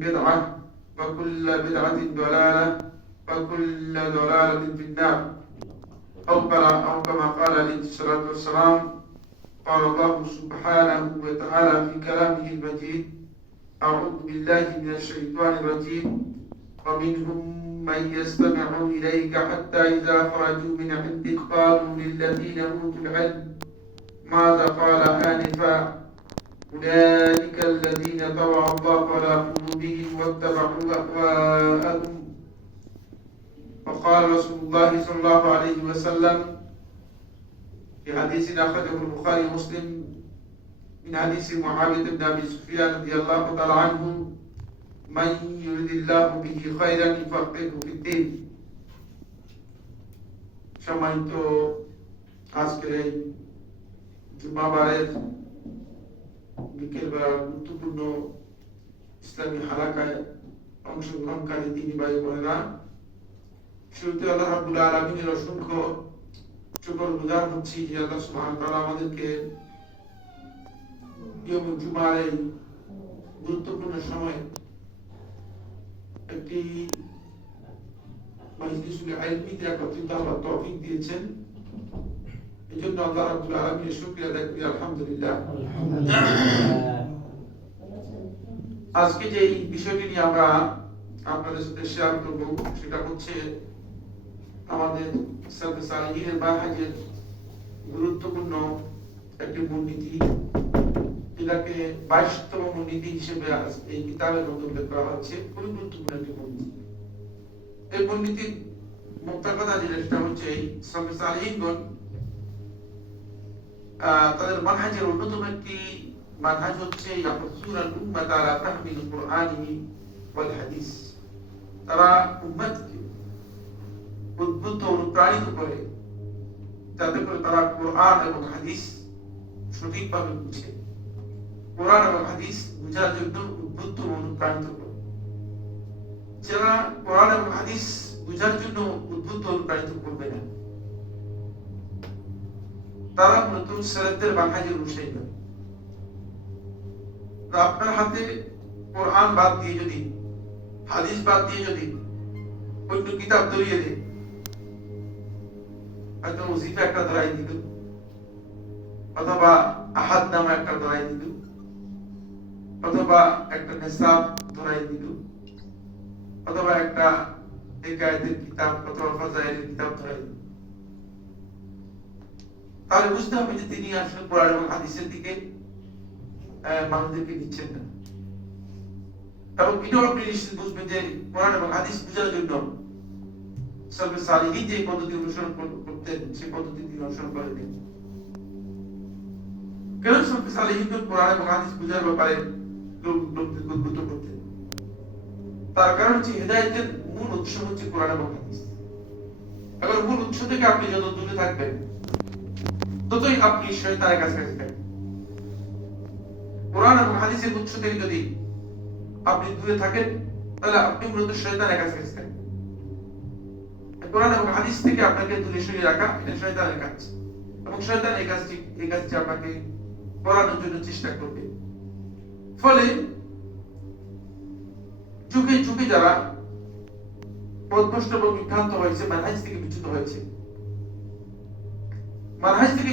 بدعة وكل بدعة ضلالة وكل ضلالة في النار أو كما قال عليه الصلاة والسلام قال الله سبحانه وتعالى في كلامه المجيد أعوذ بالله من الشيطان الرجيم ومنهم من يستمع إليك حتى إذا خرجوا من عندك قالوا للذين أوتوا العلم ماذا قال آنفا أولئك الذين طبع الله على قلوبهم واتبعوا أهواءهم وقال رسول الله صلى الله عليه وسلم في حديث أخرجه البخاري ومسلم من حديث معاوية بن أبي سفيان رضي الله تعالى عنه من يريد الله به خيرا يفقهه في الدين সম্মানিত আজকের এই জুমাবারের বিকেলবেলা গুরুত্বপূর্ণ ইসলামী হালাকায় অংশগ্রহণকারী দিনী ভাই বোনেরা, শুরুতে আল্লাহ রাব্বুল আলামিনের অসংখ্য শুকরগুজার হচ্ছি যে আল্লাহ সুবহানাহু ওয়া তাআলা আমাদেরকে জুমার এই গুরুত্বপূর্ণ সময়ে একটি মাজলিসুল ইলমিতে একত্রিত হওয়ার তৌফিক দিয়েছেন। এই জন্য আল্লাহ রাব্বুল আলামিনের শুকরিয়া আদায় করি, আলহামদুলিল্লাহ। আজকে যে বিষয়টি নিয়ে আমরা আপনাদের সাথে শেয়ার করব সেটা হচ্ছে আমাদের সালফে সালেহীনের মানহাজের গুরুত্বপূর্ণ একটি মূলনীতি, যেটাকে 22তম মূলনীতি হিসেবে এই কিতাবের মধ্যে উল্লেখ করা হচ্ছে। খুবই গুরুত্বপূর্ণ একটি মূলনীতি। এই মূলনীতির মুক্তা কথা যেটা হচ্ছে এই সালফে সালেহীনগণ তাদের মানহাজের অন্যতম একটি মানহাজ হচ্ছে ইয়াকুসুরাল উম্মাত আলা ফাহমিল কুরআনি ওয়াল হাদিস। তারা উম্মতকে উদ্বুদ্ধ অনুপ্রাণিত করে যাতে করে তারা কোরআন এবং হাদিস সঠিকভাবে বুঝে, কোরআন এবং হাদিস বুঝার জন্য উদ্বুদ্ধ অনুপ্রাণিত করে। যারা কোরআন এবং হাদিস বুঝার জন্য উদ্বুদ্ধ অনুপ্রাণিত করবে না, তারা মূলত সালাফদের মানহাজের অনুসারী নয়। আপনার হাতে কোরআন বাদ দিয়ে যদি, হাদিস বাদ দিয়ে যদি অন্য কিতাব ধরিয়ে দেয়, হয়তো ওজিফা একটা ধরাই দিল, অথবা আহাদ নামা একটা ধরাই দিল, অথবা একটা নিসাব ধরাই দিল, অথবা একটা হিকায়াতের কিতাব অথবা ফাজাইলের কিতাব ধরাই দিল, তাহলে বুঝতে হবে যে তিনি আসলে কোরআন এবং হাদিসের দিকে মানুষদেরকে দিচ্ছেন না। এবং এটাও আপনি নিশ্চিত বুঝবেন যে কোরআন এবং হাদিস বোঝার জন্য সালফে সালেহীন যে পদ্ধতি অনুসরণ করতেন সেই পদ্ধতি তিনি অনুসরণ করেননি। কেন সালফে সালেহীন কোরআন এবং হাদিস বোঝার ব্যাপারে লোকদের উদ্বুদ্ধ করতেন? তার কারণ হচ্ছে হিদায়াতের মূল উৎস হচ্ছে কোরআন এবং হাদিস। এখন মূল উৎস থেকে আপনি যত দূরে থাকবেন ততই আপনি শয়তানের কাছে থাকবেন। কোরআন এবং হাদিসের উৎস থেকে যদি আপনি দূরে থাকেন তাহলে আপনি মূলত শয়তানের কাছে থাকবেন। কোরআন এবং হাদিস থেকে আপনাকে দূরে সরিয়ে রাখা এটা শয়তানের কাজ, এবং শয়তান এই কাজটি আপনাকে করানোর জন্য চেষ্টা করবে। ফলে যুগে যুগে যারা পথভ্রষ্ট এবং বিভ্রান্ত হয়েছে, মানহাজ থেকে বিচ্যুত হয়েছে, মানহাজ থেকে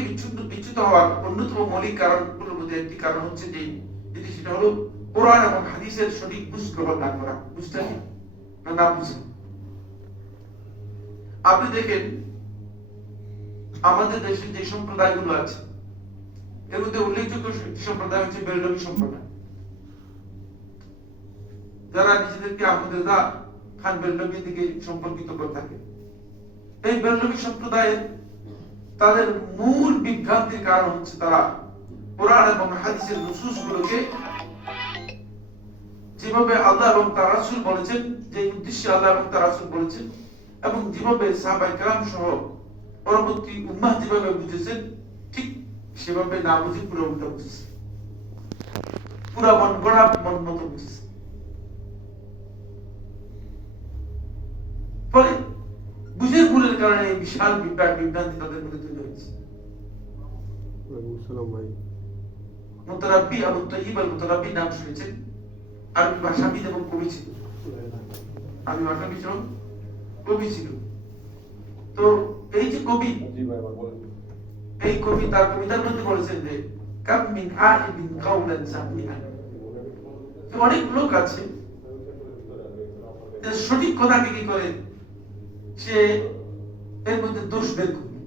বিচ্যুত হওয়ার অন্যতম মৌলিক কারণগুলোর মধ্যে একটি কারণ হচ্ছে যে সেটা হলো কোরআন এবং হাদিসের সঠিক বুঝ গ্রহণ না করা, বুঝতে না বুঝে। আপনি দেখেন আমাদের দেশে যে সম্প্রদায়গুলো আছে এর মধ্যে উল্লেখযোগ্য সম্প্রদায় হচ্ছে বেরলভী সম্প্রদায়, যারা নিজেদেরকে আহমদুল্লাহ খান বেরলভীর দিকে সম্পর্কিত করে থাকে। এই বেরলভী সম্প্রদায়ের তাদের মূল বিভ্রান্তির কারণ হচ্ছে তারা কোরআন এবং হাদিসের নুসুসগুলোকে যেভাবে আল্লাহ এবং তার রাসূল বলেছেন, যে উদ্দেশ্যে আল্লাহ এবং তার রাসূল বলেছেন, এবং যেভাবে সাহাবায়ে কেরাম সহ পরবর্তী উম্মাহ যেভাবে বুঝেছেন, ঠিক সেভাবে না বুঝে পুরো উল্টা বুঝেছে, পুরো মন গড়া মন মতো বুঝেছে। ফলে বুঝের ভুলের কারণে বিশাল বিভ্রান্তি তাদের মধ্যে তৈরি হয়েছে। মুতারাব্বি আবু তাইয়িব আল মুতারাব্বি নাম শুনেছেন? আরবি ভাষাবিদ এবং কবি ছিল। আরবি ভাষাবিদ এবং কবি ছিল। তো এই যে কবি, এই কবি তার কবিতার মধ্যে বলেছেন যে কাম মিন আইবিন কাওলান সামিআন, অনেক লোক আছে যে সঠিক কথাকে কি করে সে এর মধ্যে দোষ বের করে,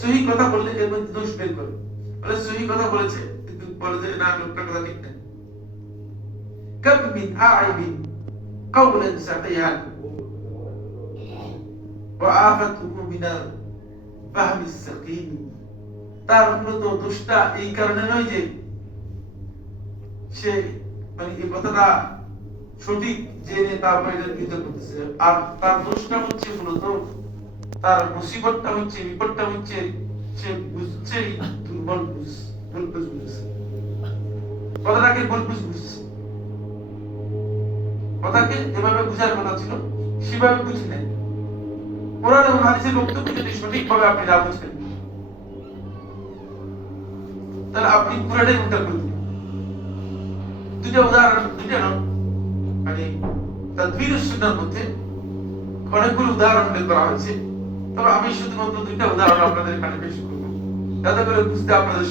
সহি কথা বললে এর মধ্যে দোষ বের করে, বলে সহি কথা বলেছে কিন্তু বলে যে না লোকটার কথা ঠিক না। কাম মিন আইবিন কাওলান সামিআন ওয়া আফাতুহু মিনাল ফাহমিস সাকিম, তার মূলত দোষটা এই কারণে নয় যে সে মানে এই কথাটা সঠিক জেনে তারপরে এটা বিতর্ক করতেছে, আর তার দোষটা হচ্ছে মূলত তার মুসিবতটা হচ্ছে, বিপদটা হচ্ছে সে বুঝছে দুর্বল বুঝছে কথাটাকে বুঝছে, কথাকে যেভাবে বুঝার কথা ছিল সেভাবে বুঝি নাই। কোরআন এবং হাদিসের বক্তব্য যদি সঠিকভাবে আপনি না বুঝেন তাহলে আপনি পুরাটাই উল্টা করবেন। দুইটা উদাহরণ, দুইটা মানে তাদবীর সুন্নাহর মধ্যে অনেকগুলো উদাহরণ বের করা হয়েছে, তবে আমি শুধুমাত্র দুইটা উদাহরণ আপনাদের এখানে পেশ করব যাতে করে বুঝতে আপনাদের